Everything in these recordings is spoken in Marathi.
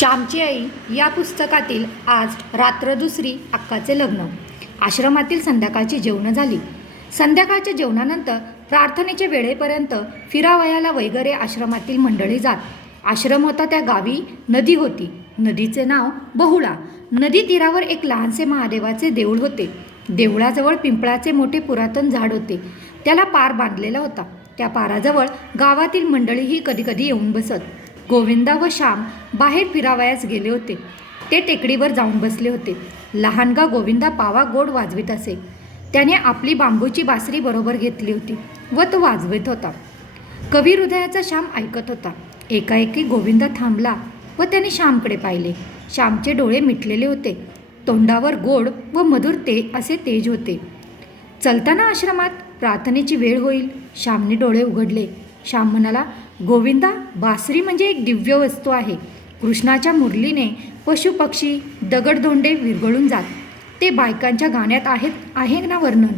श्यामची आई या पुस्तकातील आज रात्र दुसरी अक्काचे लग्न. आश्रमातील संध्याकाळची जेवणं झाली. संध्याकाळच्या जेवणानंतर प्रार्थनेच्या वेळेपर्यंत फिरावयाला वगैरे आश्रमातील मंडळी जात. आश्रम होता त्या गावी नदी होती. नदीचे नाव बहुळा. नदी तीरावर एक लहानसे महादेवाचे देऊळ होते. देवळाजवळ पिंपळाचे मोठे पुरातन झाड होते. त्याला पार बांधलेला होता. त्या पाराजवळ गावातील मंडळीही कधीकधी येऊन बसत. गोविंदा व श्याम बाहेर फिरावयास गेले होते. ते टेकडीवर जाऊन बसले होते. लहानगा गोविंदा पावा गोड वाजवित असे. त्याने आपली बांबूची बासरी बरोबर घेतली होती व तो वाजवित होता. कवी हृदयाचा श्याम ऐकत होता. एकाएकी गोविंदा थांबला व त्याने श्यामकडे पाहिले. श्यामचे डोळे मिटलेले होते. तोंडावर गोड व मधुर असे तेज होते. चलताना आश्रमात प्रार्थनेची वेळ होईल. श्यामने डोळे उघडले. श्याम म्हणाला, गोविंदा, बासरी म्हणजे एक दिव्य वस्तू आहे. कृष्णाच्या मुरलीने पशुपक्षी दगडधोंडे विरघळून जात. ते बायकांच्या गाण्यात आहे ना वर्णन.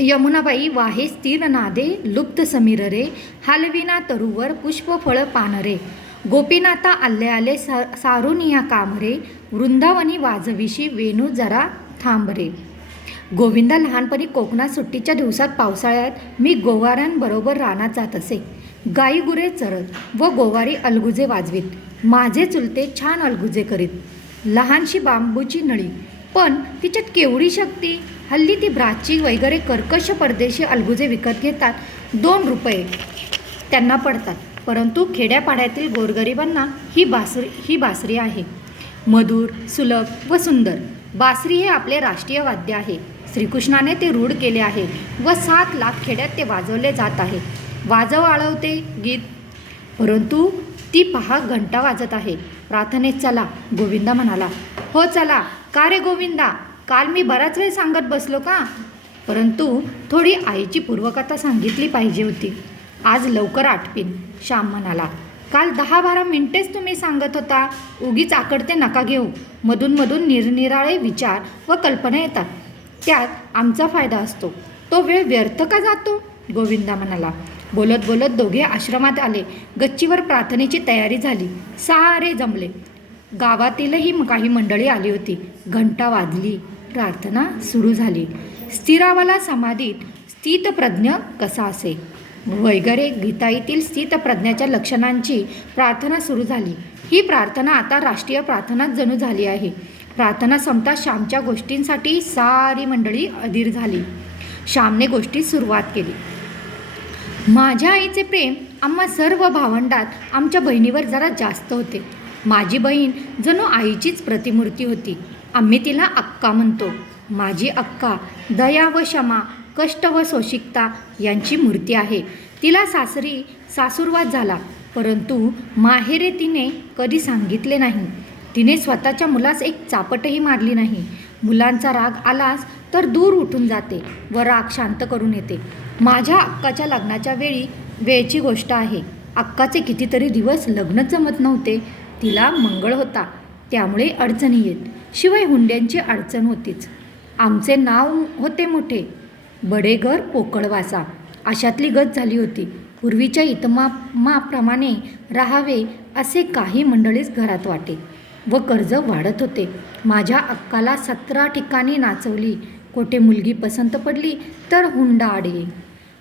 यमुनाबाई वाहे स्थिर नादे लुप्त समीर रे, हालविना तरुवर पुष्प फळ पानरे, गोपीनाथा आले आले सारुनिया कामरे, वृंदावनी वाजविशी वेणू जरा थांबरे. गोविंदा लहानपणी कोकणात सुट्टीच्या दिवसात पावसाळ्यात मी गोवाऱ्यांबरोबर रानात जात असे. गाई गुरे चरत व गोवारी अलगुजे वाजवीत. माझे चुलते छान अलगुजे करीत. लहानशी बांबूची नळी, पण तिच्यात केवढी शक्ती. हल्ली ती ब्राची वगैरे कर्कश परदेशी अलगुजे विकत घेतात. 2 रुपये त्यांना पडतात. परंतु खेड्यापाड्यातील गोरगरिबांना ही बासरी आहे. मधुर, सुलभ व सुंदर. बासरी हे आपले राष्ट्रीय वाद्य आहे. श्रीकृष्णाने ते रूढ केले आहे व 7 लाख खेड्यात ते वाजवले जात आहे. वाजव आळवते गीत. परंतु ती पहा घंटा वाजत आहे. प्रार्थनेत चला, गोविंदा म्हणाला. हो चला. का रे गोविंदा, काल मी बराच वेळ सांगत बसलो का? परंतु थोडी आईची पूर्वकथा सांगितली पाहिजे होती. आज लवकर आटवीन, श्याम म्हणाला. काल 10-12 मिनिटेच तुम्ही सांगत होता. उगीच आकडते नका घेऊ. मधून निरनिराळे विचार व कल्पना येतात. त्यात आमचा फायदा असतो. तो वेळ व्यर्थ का जातो? गोविंदा म्हणाला. बोलत बोलत दोघे आश्रमात आले. गच्चीवर प्रार्थनेची तयारी झाली. सारे जमले. गावातीलही काही मंडळी आली होती. घंटा वाजली. प्रार्थना सुरू झाली. स्थिरावाला समाधीत स्थितप्रज्ञ कसा असे वगैरे गीताईतील स्थितप्रज्ञाच्या लक्षणांची प्रार्थना सुरू झाली. ही प्रार्थना आता राष्ट्रीय प्रार्थना जणू झाली आहे. प्रार्थना संपता श्यामच्या गोष्टींसाठी सारी मंडळी अधीर झाली. श्यामने गोष्टी सुरुवात केली. माझ्या आईचे प्रेम आम्हा सर्व भावंडात आमच्या बहिणीवर जरा जास्त होते. माझी बहीण जणू आईचीच प्रतिमूर्ती होती. आम्ही तिला अक्का म्हणतो. माझी अक्का दया व क्षमा, कष्ट व सोशिकता यांची मूर्ती आहे. तिला सासूरवाद झाला, परंतु माहेरे तिने कधी सांगितले नाही. तिने स्वतःच्या मुलास एक चापटही मारली नाही. मुलांचा राग आलाच तर दूर उठून जाते व राग शांत करून येते. माझ्या अक्काच्या लग्नाच्या वेळची गोष्ट आहे. अक्काचे कितीतरी दिवस लग्नच जमत नव्हते. तिला मंगळ होता, त्यामुळे अडचणी येत. शिवाय हुंड्यांची अडचण होतीच. आमचे नाव होते मोठे. बडेघर पोकळवासा अशातली गत झाली होती. पूर्वीच्या इतमामाप्रमाणे राहावे असे काही मंडळीच घरात वाटे व कर्ज वाढत होते. माझ्या अक्काला 17 ठिकाणी नाचवली. कोठे मुलगी पसंत पडली तर हुंडा आडे.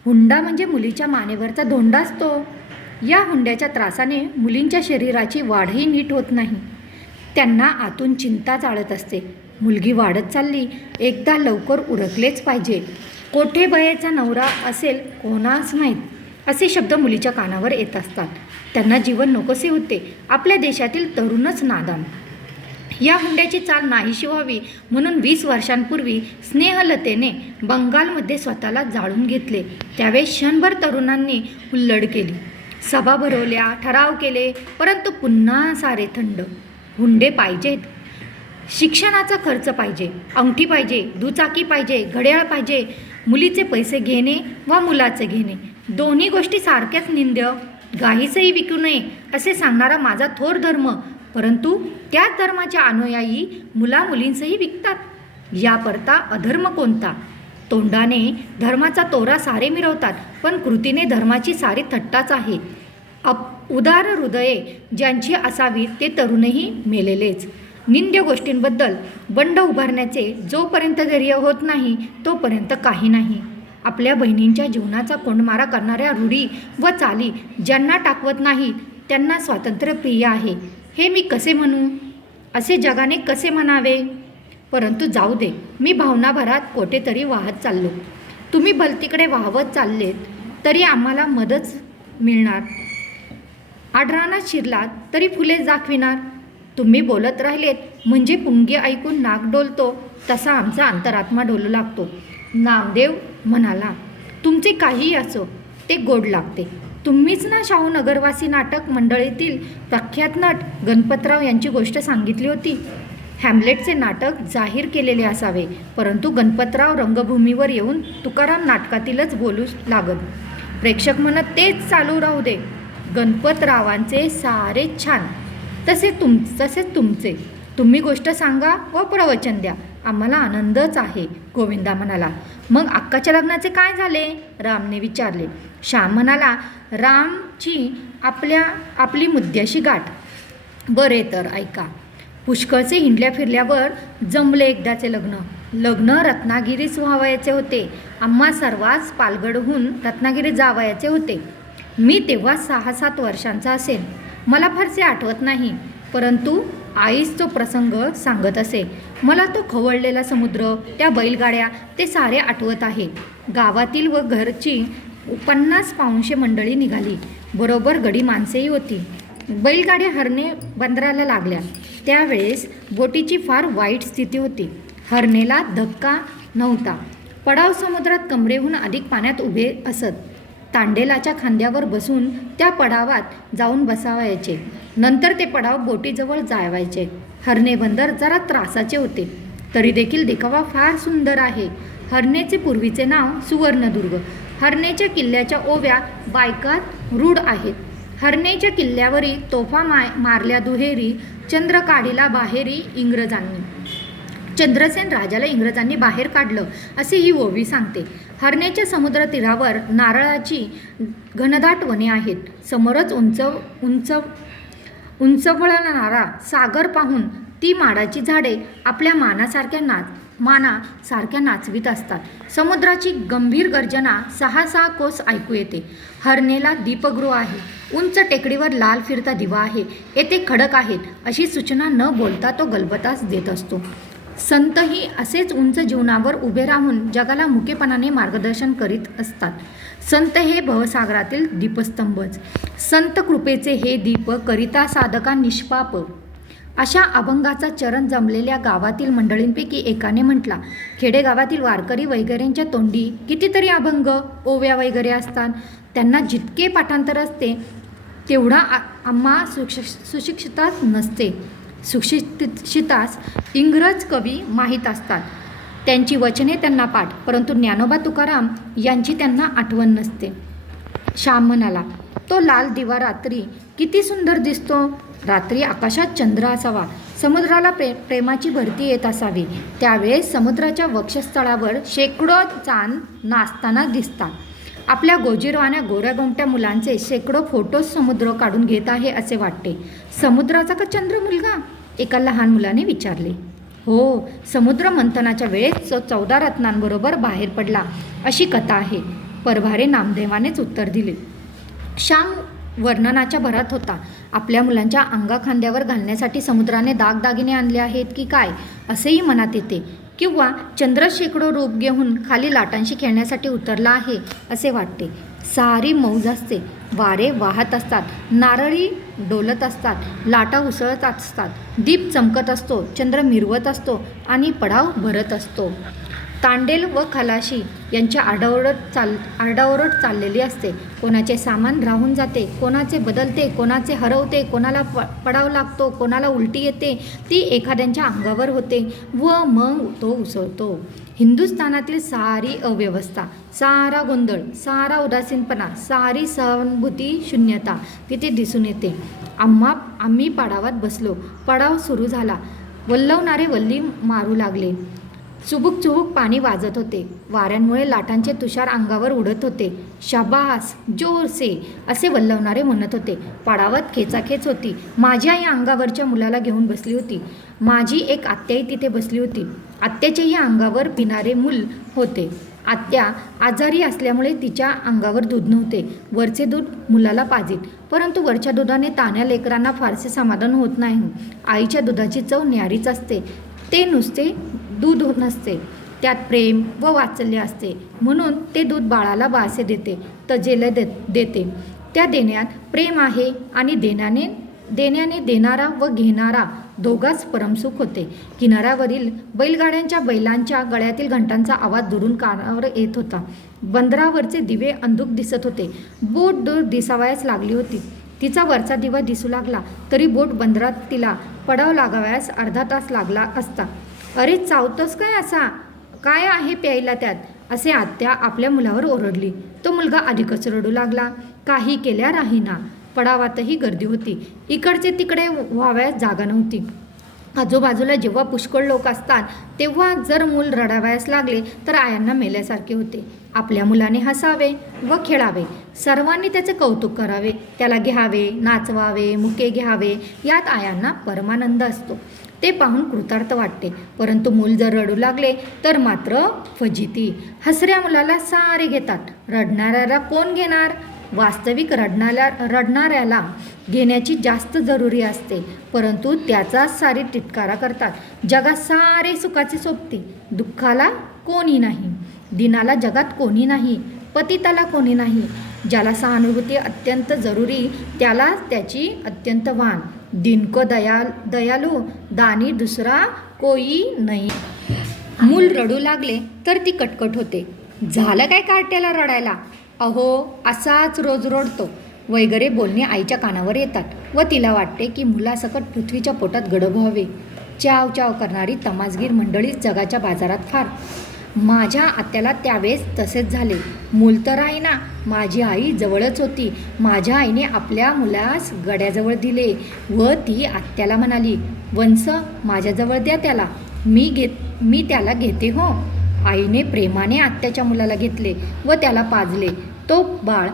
हुंडा म्हणजे मुलीच्या मानेवरचा धोंडा असतो. या हुंड्याच्या त्रासाने मुलींच्या शरीराची वाढही नीट होत नाही. त्यांना आतून चिंता चालत असते. मुलगी वाढत चालली, एकदा लवकर उरकलेच पाहिजे. कोठे बयेचा नवरा असेल कोणास माहीत, असे शब्द मुलीच्या कानावर येत असतात. त्यांना जीवन नकोसे होते. आपल्या देशातील तरुणच नादान. या हुंड्याची चाल नाहीशी व्हावी म्हणून 20 वर्षांपूर्वी स्नेहलतेने बंगालमध्ये स्वतःला जाळून घेतले. त्यावेळी क्षणभर तरुणांनी हुल्लड केली. सभा भरवल्या, ठराव केले, परंतु पुन्हा सारे थंड. हुंडे पाहिजेत. शिक्षणाचा खर्च पाहिजे, अंगठी पाहिजे, दुचाकी पाहिजे, घड्याळ पाहिजे. मुलीचे पैसे घेणे व मुलाचे घेणे दोन्ही गोष्टी सारख्याच निंद्य. गाईसही विकू नये असे सांगणारा माझा थोर धर्म, परंतु त्याच धर्माच्या अनुयायी मुला मुलींसही विकतात. याकरता अधर्म कोणता? तोंडाने धर्माचा तोरा सारे मिरवतात, पण कृतीने धर्माची सारी थट्टाच आहे. उदार हृदये ज्यांची असावी ते तरुणही मेलेलेच. निंद्य गोष्टींबद्दल बंड उभारण्याचे जोपर्यंत धैर्य होत नाही तोपर्यंत काही नाही. आपल्या बहिणींच्या जीवनाचा कोंडमारा करणाऱ्या रूढी व चाली ज्यांना टाकवत नाही त्यांना स्वातंत्र्य प्रिय आहे हे मी कसे म्हणू? असे जगाने कसे म्हणावे? परंतु जाऊ दे, मी भावनाभरात कोठेतरी वाहत चाललो. तुम्ही भलतीकडे वाहवत चाललेत तरी आम्हाला मदत मिळणार. आढरानात शिरलात तरी फुले दाखविणार. तुम्ही बोलत राहिलेत म्हणजे पुंगी ऐकून नाक डोलतो तसा आमचा अंतरात्मा डोलू लागतो. नामदेव म्हणाला, तुमचे काहीही असो ते गोड लागते. तुम्हीच ना शाहू नगरवासी नाटक मंडळीतील प्रख्यात नट गणपतराव यांची गोष्ट सांगितली होती. हॅम्लेटचे नाटक जाहीर केलेले असावे, परंतु गणपतराव रंगभूमीवर येऊन तुकाराम नाटकातीलच बोलू लागत. प्रेक्षक म्हणत तेच चालू राहू दे. गणपतरावांचे सारे छान, तसेच तुमचे. तुम्ही गोष्ट सांगा व प्रवचन द्या, आम्हाला आनंदच आहे. गोविंदा म्हणाला. मग अक्काच्या लग्नाचे काय झाले? रामने विचारले. श्याम म्हणाला, रामची आपली मुद्द्याशी गाठ. बरे तर ऐका. पुष्कळचे हिंडल्या फिरल्यावर जमले एकदाचे लग्न रत्नागिरीस व्हावयाचे होते. आम्हा सर्वांच पालगडहून रत्नागिरीत जावयाचे होते. मी तेव्हा 6-7 वर्षांचा असेन. मला फारसे आठवत नाही, परंतु आईच तो प्रसंग सांगत असे. मला तो खवळलेला समुद्र, त्या बैलगाड्या, ते सारे आठवत आहे. गावातील व घरची 50 पाऊणशे मंडळी निघाली. बरोबर गडी माणसेही होती. बैलगाड्या हरणे बंदराला लागल्या. त्यावेळेस बोटीची फार वाईट स्थिती होती. हरणेला धक्का नव्हता. पडाव समुद्रात कमरेहून अधिक पाण्यात उभे असत. तांडेलाच्या खांद्यावर बसून त्या पडावात जाऊन बसावायचे. नंतर ते पडाव बोटीजवळ जावायचे. हरणे बंदर जरा त्रासाचे होते, तरी देखील देखावा फार सुंदर आहे. हरणेचे पूर्वीचे नाव सुवर्णदुर्ग. हरणेच्या किल्ल्याच्या ओव्या बायकात रूढ आहेत. हरणेच्या किल्ल्यावरील तोफा मारल्या दुहेरी. चंद्र काढीला बाहेरी इंग्रजांनी. चंद्रसेन राजाला इंग्रजांनी बाहेर काढलं असे ही ओवी सांगते. हरणेच्या समुद्र तीरावर नारळाची घनदाट वने आहेत. समोरच उंचवळणारा सागर पाहून ती माडाची झाडे आपल्या मानासारख्या नाचवीत असतात. समुद्राची गंभीर गर्जना 6-6 कोस ऐकू येते. हरणेला दीपगृह आहे. उंच टेकडीवर लाल फिरता दिवा आहे. येथे खडक आहेत अशी सूचना न बोलता तो गलबताच देत असतो. संतही असेच उंच जीवनावर उभे राहून जगाला मुकेपणाने मार्गदर्शन करीत असतात. संत हे भवसागरातील दीपस्तंभच. संत कृपेचे हे दीप करिता साधका निष्पाप. अशा अभंगाचा चरण जमलेल्या गावातील मंडळींपैकी एकाने म्हटला, खेडेगावातील वारकरी वगैरेंच्या तोंडी कितीतरी अभंग, ओव्या वगैरे असतात. त्यांना जितके पाठांतर असते तेवढा आम्हा सुशिक्षितास नसते. सुशिक्षितास इंग्रज कवी माहीत असतात. त्यांची वचने त्यांना पाठ, परंतु ज्ञानोबा तुकाराम यांची त्यांना आठवण नसते. श्याम म्हणाला, तो लाल दिवा रात्री किती सुंदर दिसतो. रात्री आकाशात चंद्र असावा. समुद्राला प्रेमाची भरती येत असावी. त्यावेळेस समुद्राच्या वक्षस्थळावर शेकडो चांद नाचताना दिसतात. आपल्या गोजीरवाण्या गोऱ्या गोमट्या मुलांचे शेकडो फोटोज समुद्र काढून घेत आहे असे वाटते. समुद्राचा का चंद्र मुलगा? एका लहान मुलाने विचारले. हो, समुद्र मंथनाच्या वेळेस 14 रत्नांबरोबर बाहेर पडला अशी कथा आहे. परभारे नामदेवानेच उत्तर दिले. श्याम वर्णनाच्या भरात होता. आपल्या मुलांच्या अंगाखांद्यावर घालण्यासाठी समुद्राने दागदागिने आणले आहेत की काय असेही मनात येते. किंवा चंद्र शेकडो रूप घेऊन खाली लाटांशी खेळण्यासाठी उतरला आहे असे वाटते. सारी मौज असते. वारे वाहत असतात. नारळी डोलत असतात. लाटा उसळत असतात. दीप चमकत असतो. चंद्र मिरवत असतो आणि पडाव भरत असतो. तांडेल व खलाशी यांच्या आरडाओरड चाललेली असते. कोणाचे सामान राहून जाते, कोणाचे बदलते, कोणाचे हरवते, कोणाला पडाव लागतो, कोणाला उलटी येते, ती एखाद्यांच्या अंगावर होते व मग तो उसळतो. हिंदुस्थानातील सारी अव्यवस्था, सारा गोंधळ, सारा उदासीनपणा, सारी सहानुभूती शून्यता तिथे दिसून येते. आम्ही पडावात बसलो. पडाव सुरू झाला. वल्लवणारे वल्ली मारू लागले. चुबुक चुबुक पाणी वाजत होते. वाऱ्यांमुळे लाटांचे तुषार अंगावर उडत होते. शाबास, जोर से, असे वल्लवणारे म्हणत होते. पडावात खेचाखेच होती. माझी आई अंगावरच्या मुलाला घेऊन बसली होती. माझी एक आत्याही तिथे बसली होती. आत्याच्याही अंगावर पिणारे मूल होते. आत्या आजारी असल्यामुळे तिच्या अंगावर दूध नव्हते. वरचे दूध मुलाला पाजीत, परंतु वरच्या दुधाने तान्ह्या लेकरांना फारसे समाधान होत नाही. आईच्या दुधाची चव न्यारीच असते. ते नुसते दूध नसते, त्यात प्रेम व वात्सल्य असते. म्हणून ते दूध बाळाला बासे देते, तजेला देते. त्या देण्यात प्रेम आहे आणि देण्याने देणारा व घेणारा दोघाच परमसुख होते. किनाऱ्यावरील बैलांच्या गळ्यातील घंटांचा आवाज दुरून कानावर येत होता. बंदरावरचे दिवे अंधुक दिसत होते. बोट दूर दिसावयास लागली होती. तिचा वरचा दिवा दिसू लागला तरी बोट बंदरात तिला पडाव लागावयास अर्धा तास लागला असता. अरे चावतोस काय असा? काय आहे प्यायला त्यात? असे आत्या आपल्या मुलावर ओरडली. तो मुलगा अधिकच रडू लागला. काही केल्या राहीना. पडावातही गर्दी होती. इकडचे तिकडे व्हावयास जागा नव्हती. आजूबाजूला जेव्हा पुष्कळ लोक असतात तेव्हा जर मूल रडावयास लागले तर आयांना मेल्यासारखे होते. आपल्या मुलाने हसावे व खेळावे, सर्वांनी त्याचे कौतुक करावे, त्याला घ्यावे, नाचवावे, मुके घ्यावे, यात आयांना परमानंद असतो. ते पाहून कृतार्थ वाटते. परंतु मूल जर रडू लागले तर मात्र फजिती. हसऱ्या मुलाला सारे घेतात, रडणाऱ्याला कोण घेणार? वास्तविक रडणाऱ्याला घेण्याची जास्त जरुरी असते, परंतु त्याचाच सारी तिटकारा करतात. जगात सारे सुखाचे सोबती, दुःखाला कोणी नाही. दिनाला जगात कोणी नाही, पतिताला कोणी नाही. ज्याला सहानुभूती अत्यंत जरुरी त्याला त्याची अत्यंत वाण. दिनको दयालू दानी दुसरा कोई नाही. मूल रडू लागले तर ती कटकट होते. झालं काय कार्ट्याला रडायला? अहो असाच रोज रडतो वगैरे बोलणे आईच्या कानावर येतात व तिला वाटते की मुलासकट पृथ्वीच्या पोटात गडब व्हावे. चाव चाव करणारी तमासगीर मंडळीच जगाच्या बाजारात फार. माझ्या आत्याला त्यावेळेस तसेच झाले. मूल तर आहे ना, माझी आई जवळच होती. माझ्या आईने आपल्या मुलास गड्याजवळ दिले व ती आत्याला म्हणाली, वंस माझ्याजवळ द्या त्याला, मी त्याला घेते हो. आईने प्रेमाने आत्याच्या मुलाला घेतले व त्याला पाजले. तो बाळ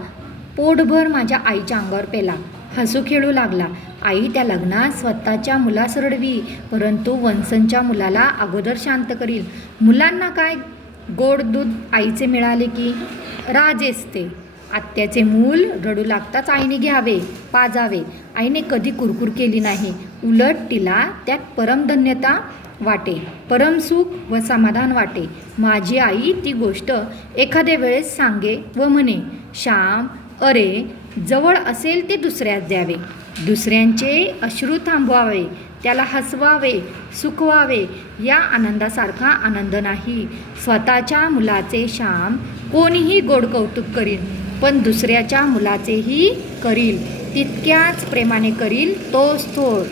पोटभर माझ्या आईच्या अंगावर पेला, हसू खेळू लागला. आई त्या लग्नात स्वतःच्या मुलास रडवी, परंतु वंसनच्या मुलाला अगोदर शांत करील. मुलांना काय, गोड दूध आईचे मिळाले की राजेच ते. आत्याचे मूल रडू लागताच आईने घ्यावे, पाजावे. आईने कधी कुरकुर केली नाही. उलट तिला त्यात परमधन्यता वाटे, परमसुख व समाधान वाटे. माझी आई ती गोष्ट एखाद्या वेळेस सांगे व म्हणे, श्याम, अरे जवळ असेल ते दुसऱ्यास द्यावे, दुसऱ्यांचे अश्रू थांबवावे, त्याला हसवावे, सुखवावे. या आनंदासारखा आनंद नाही. स्वतःच्या मुलाचे श्याम कोणीही गोड कौतुक करील, पण दुसऱ्याच्या मुलाचेही करील, तितक्याच प्रेमाने करील तोच थोर.